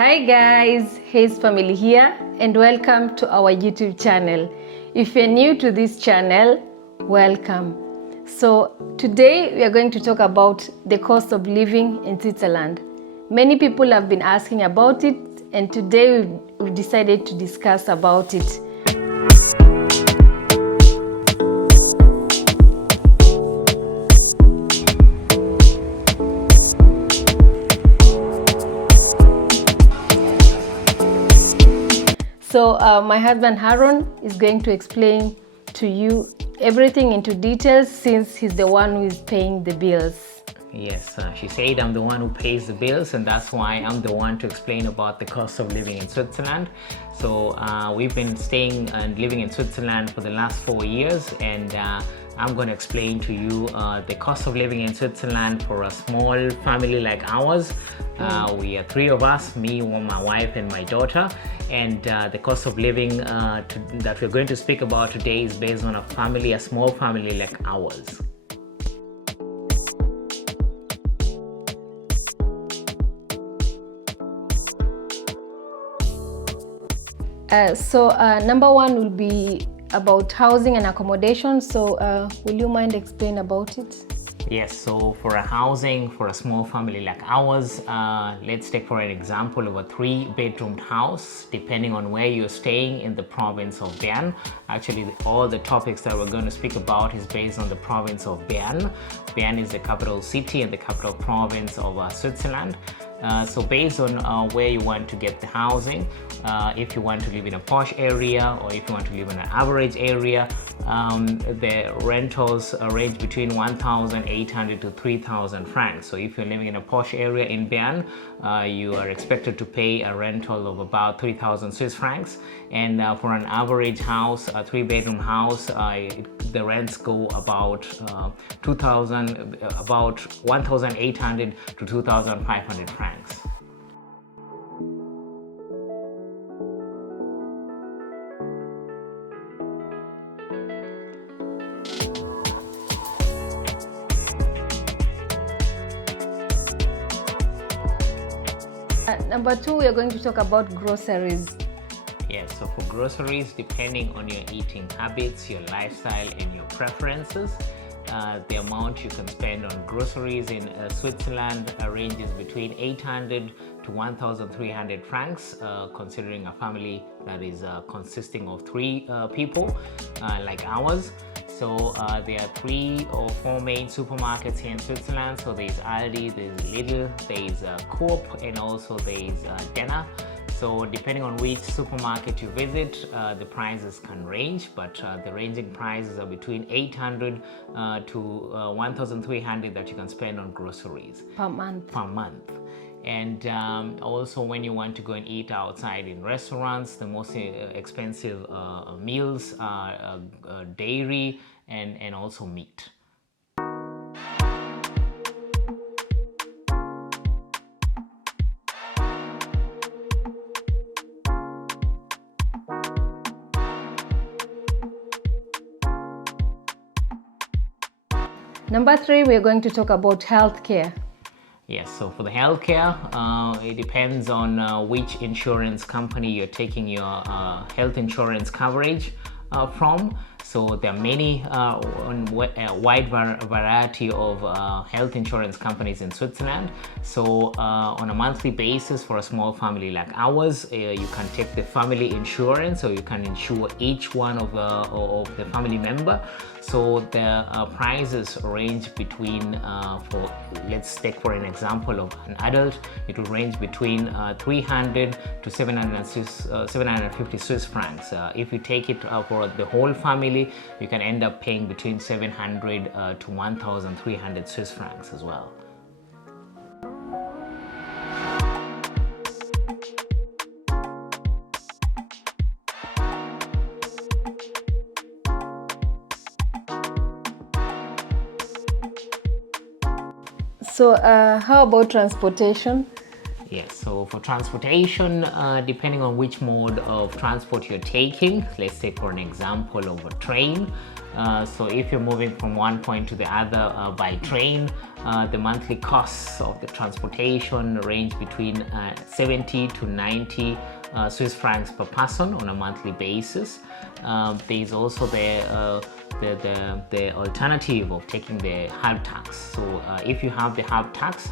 Hi guys, Hayes family here and welcome to our YouTube channel. If you're new to this channel, welcome. So today we are going to talk about the cost of living in Switzerland. Many people have been asking about it and today we've decided to discuss about it. So my husband Haron is going to explain to you everything into details since he's the one who is paying the bills. Yes, she said I'm the one who pays the bills, and that's why I'm the one to explain about the cost of living in Switzerland. So we've been staying and living in Switzerland for the last 4 years, and I'm going to explain to you the cost of living in Switzerland for a small family like ours. We are 3 of us, me, my wife and my daughter, and the cost of living that we're going to speak about today is based on a small family like ours. Number one will be about housing and accommodation. So will you mind explain about it? Yes, so for a housing for a small family like ours, let's take for an example of a 3-bedroom house, depending on where you're staying in the province of Bern. Actually, all the topics that we're going to speak about is based on the province of Bern. Bern is the capital city and the capital province of Switzerland. So based on where you want to get the housing, if you want to live in a posh area or if you want to live in an average area, the rentals range between 1,800 to 3,000 francs. So if you're living in a posh area in Bern, you are expected to pay a rental of about 3,000 Swiss francs. And for an average house, a 3-bedroom house, the rents go about 1,800 to 2,500 francs. Number two, we are going to talk about groceries. Yes, so for groceries, depending on your eating habits, your lifestyle and your preferences, the amount you can spend on groceries in Switzerland ranges between 800 to 1,300 francs, considering a family that is consisting of 3 people like ours. So there are 3 or 4 main supermarkets here in Switzerland. So there's Aldi, there's Lidl, there's Coop, and also there's Denner. So depending on which supermarket you visit, the prices can range, but the ranging prices are between 800 to 1,300 that you can spend on groceries Per month. And also when you want to go and eat outside in restaurants, the most expensive meals are dairy and also meat. Number 3, we are going to talk about healthcare. Yes, so for the healthcare, it depends on which insurance company you're taking your health insurance coverage from. So there are many wide variety of health insurance companies in Switzerland. So on a monthly basis for a small family like ours, you can take the family insurance, so you can insure each one of the family member. So the prices range between, let's take for an example of an adult, it will range between 300 to 750 Swiss francs. If you take it for the whole family, you can end up paying between 700 to 1,300 Swiss francs as well. So how about transportation? Yes, so for transportation, depending on which mode of transport you're taking, let's take for an example of a train. So if you're moving from one point to the other by train, the monthly costs of the transportation range between 70 to 90 Swiss francs per person on a monthly basis. There is also the alternative of taking the half tax. So if you have the half tax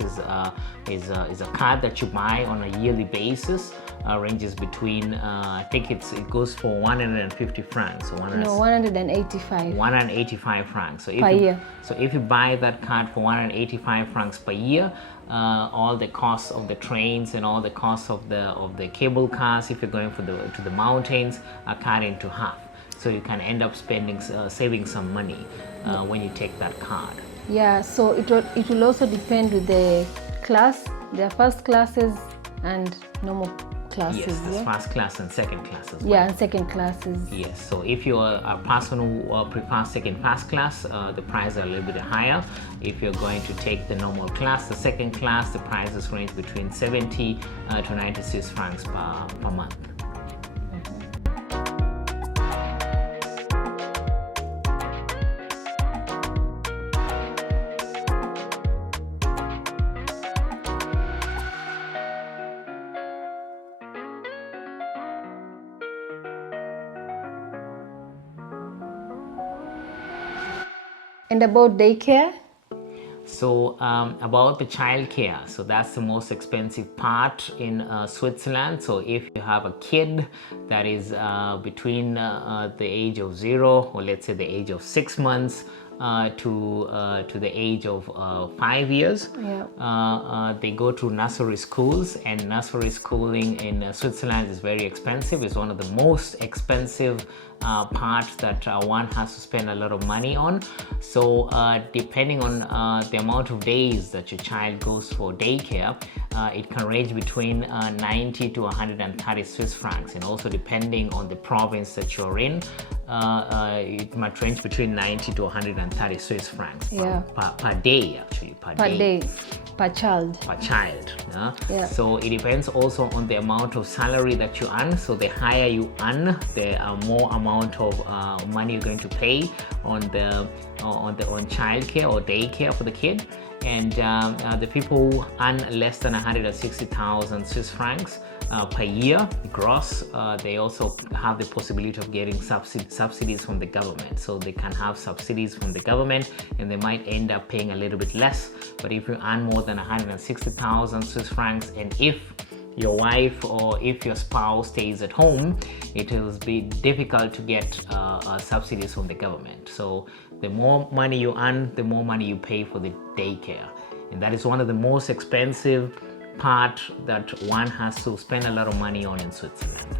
is a card that you buy on a yearly basis. Ranges between I think it goes for 150 francs. So 185. 185 francs. So Per year. So if you buy that card for 185 francs per year, all the costs of the trains and all the costs of the cable cars, if you're going to the mountains, are cut into half. So you can end up saving some money when you take that card. Yeah, so it will also depend with the class. There are first classes and normal classes. Yes, there's first class and second class as well. Yeah, and second classes. Yes, so if you're a person who prefers second first class, the price are a little bit higher. If you're going to take the normal class, the second class, the prices range between 70 to 90 Swiss francs per month. And about daycare? So about the childcare, so that's the most expensive part in Switzerland. So if you have a kid that is between the age of 0 or let's say the age of 6 months to the age of 5 years, they go to nursery schools, and nursery schooling in Switzerland is very expensive. It's one of the most expensive part that one has to spend a lot of money on. So depending on the amount of days that your child goes for daycare, it can range between 90 to 130 Swiss francs, and also depending on the province that you're in, it might range between 90 to 130 Swiss francs per day, actually, per day. Per child. Yeah? So it depends also on the amount of salary that you earn. So the higher you earn, the more amount of money you're going to pay on childcare or daycare for the kid. And the people who earn less than 160,000 Swiss francs per year gross, they also have the possibility of getting subsidies from the government. So they can have subsidies from the government, and they might end up paying a little bit less. But if you earn more than 160,000 Swiss francs, and if your wife or if your spouse stays at home, it will be difficult to get subsidies from the government. So the more money you earn, the more money you pay for the daycare. And that is one of the most expensive part that one has to spend a lot of money on in Switzerland.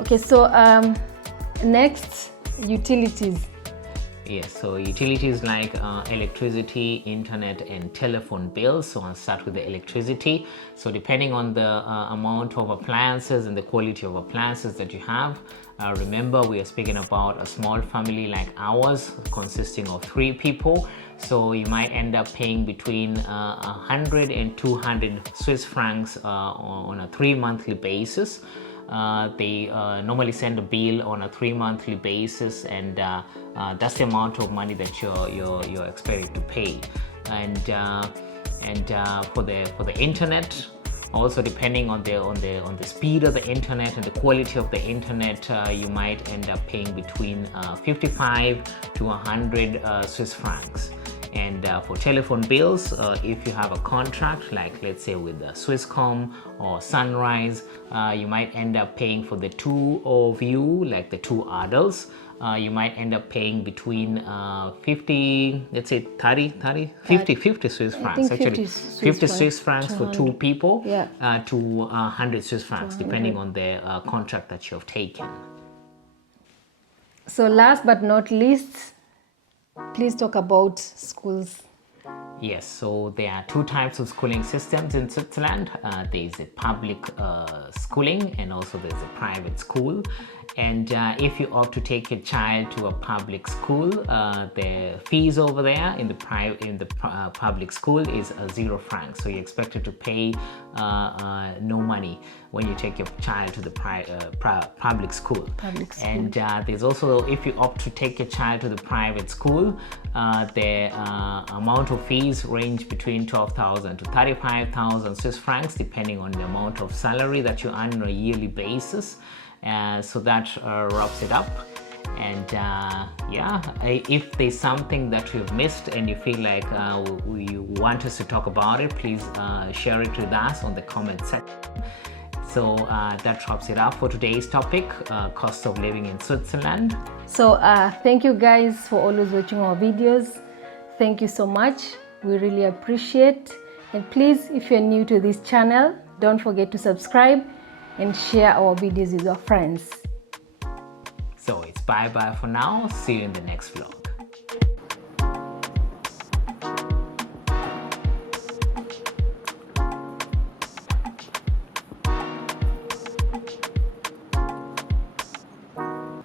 Okay, so next, utilities. Yes, so utilities like electricity, internet, and telephone bills. So I'll start with the electricity. So depending on the amount of appliances and the quality of appliances that you have, remember we are speaking about a small family like ours consisting of 3 people. So you might end up paying between 100 and 200 Swiss francs on a 3 monthly basis. They normally send a bill on a 3 monthly basis, and that's the amount of money that you're expected to pay. And for the internet, also depending on the speed of the internet and the quality of the internet, you might end up paying between 55 to 100 Swiss francs. And for telephone bills, if you have a contract, like let's say with Swisscom or Sunrise, you might end up paying for the 2 of you, like the 2 adults. You might end up paying between 50, let's say 50 Swiss francs. Actually, 50 Swiss francs for 2 people, to 100 Swiss francs, depending on the contract that you have taken. So last but not least, please talk about schools. Yes, so there are 2 types of schooling systems in Switzerland. There is a public schooling, and also there's a private school. And if you opt to take your child to a public school, the fees over there in the public school is 0 francs. So you're expected to pay no money when you take your child to the public school. And there's also, if you opt to take your child to the private school, the amount of fees range between 12,000 to 35,000 Swiss francs, depending on the amount of salary that you earn on a yearly basis. So that wraps it up. And yeah, if there's something that we've missed and you feel like you want us to talk about it, please share it with us on the comment section. So that wraps it up for today's topic, cost of living in Switzerland. So thank you guys for always watching our videos. Thank you so much. We really appreciate. And please, if you're new to this channel, don't forget to subscribe and share our videos with your friends. So it's bye bye for now. See you in the next vlog.